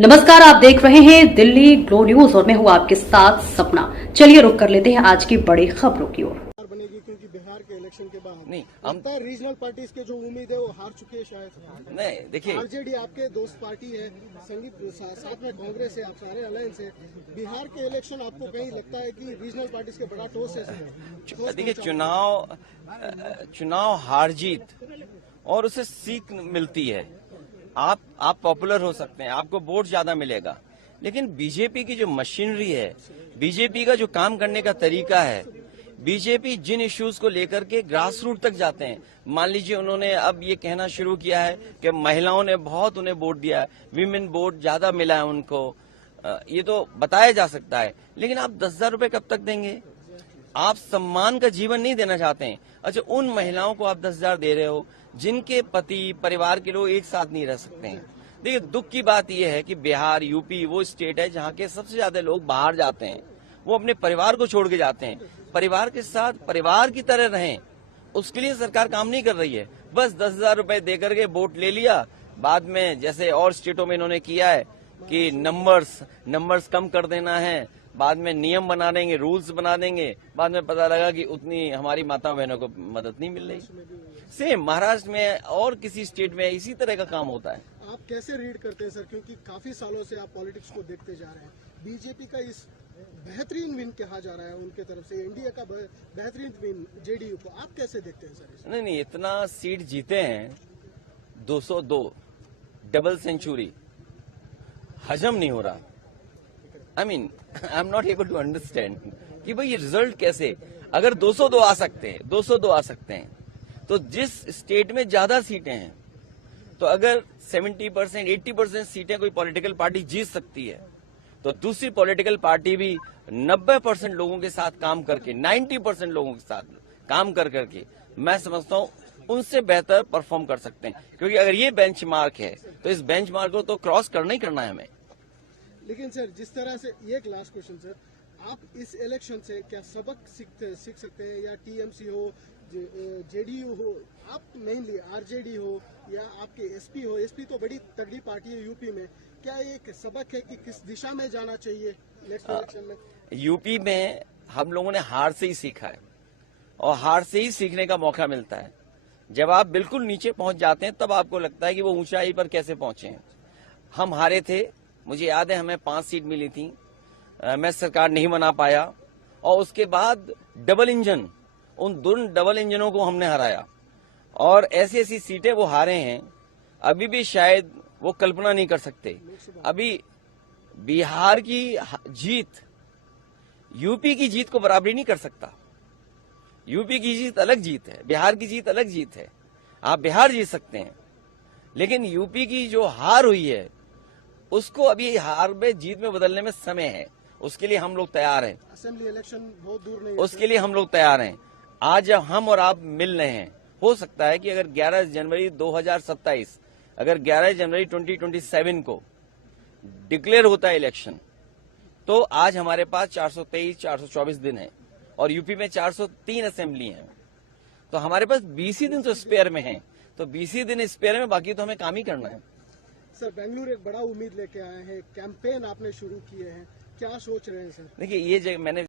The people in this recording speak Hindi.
नमस्कार, आप देख रहे हैं दिल्ली ग्लो न्यूज और मैं हूं आपके साथ सपना। चलिए रुक कर लेते हैं आज की बड़ी खबरों की ओर। बनेगी क्योंकि बिहार के इलेक्शन के बाद नहीं हम रीजनल पार्टीज के जो उम्मीद है वो हार चुके हैं शायद। नहीं, देखिए आरजेडी आपके दोस्त पार्टी है, संगीत साथ में कांग्रेस है, आप सारे अलायंस है। बिहार के इलेक्शन आपको कहीं लगता है कि रीजनल पार्टीज के बड़ा टॉस है? देखिए, चुनाव हार जीत और उसे सीख मिलती है। आप पॉपुलर हो सकते हैं, आपको वोट ज्यादा मिलेगा, लेकिन बीजेपी की जो मशीनरी है, बीजेपी का जो काम करने का तरीका है, बीजेपी जिन इश्यूज को लेकर के ग्रास रूट तक जाते हैं। मान लीजिए, उन्होंने अब ये कहना शुरू किया है कि महिलाओं ने बहुत उन्हें वोट दिया है, विमेन वोट ज्यादा मिला है उनको। ये तो बताया जा सकता है, लेकिन आप 10,000 रुपए कब तक देंगे? आप सम्मान का जीवन नहीं देना चाहते हैं। अच्छा, उन महिलाओं को आप 10,000 दे रहे हो जिनके पति परिवार के लोग एक साथ नहीं रह सकते हैं। देखिए, दुख की बात यह है कि बिहार, यूपी वो स्टेट है जहां के सबसे ज्यादा लोग बाहर जाते हैं, वो अपने परिवार को छोड़ के जाते हैं। परिवार के साथ परिवार की तरह रहें, उसके लिए सरकार काम नहीं कर रही है। बस 10,000 रुपए देकर के वोट ले लिया, बाद में जैसे और स्टेटों में इन्होंने किया है कि नंबर्स कम कर देना है, बाद में नियम बना देंगे, रूल्स बना देंगे, बाद में पता लगा कि उतनी हमारी माता बहनों को मदद नहीं मिल रही। सेम महाराष्ट्र में और किसी स्टेट में इसी तरह का काम होता है। आप कैसे रीड करते हैं सर, क्योंकि काफी सालों से आप पॉलिटिक्स को देखते जा रहे हैं। बीजेपी का इस बेहतरीन विन कहा जा रहा है उनके तरफ से, एनडीए का बेहतरीन विन जेडीयू को, आप कैसे देखते हैं सर? नहीं, इतना सीट जीते हैं, 202 डबल सेंचुरी, हजम नहीं हो रहा। I am not able to understand कि भाई ये रिजल्ट कैसे। अगर 202 आ सकते हैं, 202 आ सकते हैं, तो जिस स्टेट में ज्यादा सीटें हैं, तो अगर 70%, 80% सीटें कोई पॉलिटिकल पार्टी जीत सकती है, तो दूसरी पॉलिटिकल पार्टी भी 90% लोगों के साथ काम करके, 90% लोगों के साथ काम कर करके, मैं समझता हूं उनसे बेहतर परफॉर्म कर सकते हैं। क्योंकि अगर ये बेंचमार्क है, तो इस बेंचमार्क को तो क्रॉस करना ही करना है हमें। लेकिन सर, जिस तरह से, ये एक लास्ट क्वेश्चन सर, आप इस इलेक्शन से क्या सबक सीख सकते हैं? या टीएमसी हो, जेडीयू हो, आप मेनली आरजेडी हो, या आपके एसपी हो, एसपी तो बड़ी तगड़ी पार्टी है यूपी में, क्या एक सबक है कि किस दिशा में जाना चाहिए नेक्स्ट इलेक्शन में? यूपी में हम लोगों ने हार से ही सीखा है, और हार से ही सीखने का मौका मिलता है। जब आप बिल्कुल नीचे पहुंच जाते हैं, तब आपको लगता है कि वो ऊंचाई पर कैसे पहुंचे हैं। हम हारे थे, मुझे याद है, हमें 5 सीट मिली थी, मैं सरकार नहीं बना पाया, और उसके बाद डबल इंजन, उन दोनों डबल इंजनों को हमने हराया, और ऐसी ऐसी सीटें वो हारे हैं, अभी भी शायद वो कल्पना नहीं कर सकते। अभी बिहार की जीत यूपी की जीत को बराबरी नहीं कर सकता। यूपी की जीत अलग जीत है, बिहार की जीत अलग जीत है। आप बिहार जीत सकते हैं, लेकिन यूपी की जो हार हुई है, उसको अभी हार में जीत में बदलने में समय है। उसके लिए हम लोग तैयार हैं। असेंबली इलेक्शन बहुत दूर नहीं है, उसके लिए हम लोग तैयार हैं। आज जब हम और आप मिल रहे हैं, हो सकता है कि अगर 11 जनवरी 2027, अगर 11 जनवरी 2027 को डिक्लेयर होता है इलेक्शन, तो आज हमारे पास 423, 424 दिन है, और यूपी में 403 असेंबली है, तो हमारे पास 20 ही दिन तो स्पेयर में है। तो 20 ही दिन स्पेयर में, बाकी तो हमें काम ही करना है। सर, बेंगलुरु एक बड़ा उम्मीद लेके आए हैं, कैंपेन आपने शुरू किए हैं, क्या सोच रहे हैं सर? देखिए, ये मैंने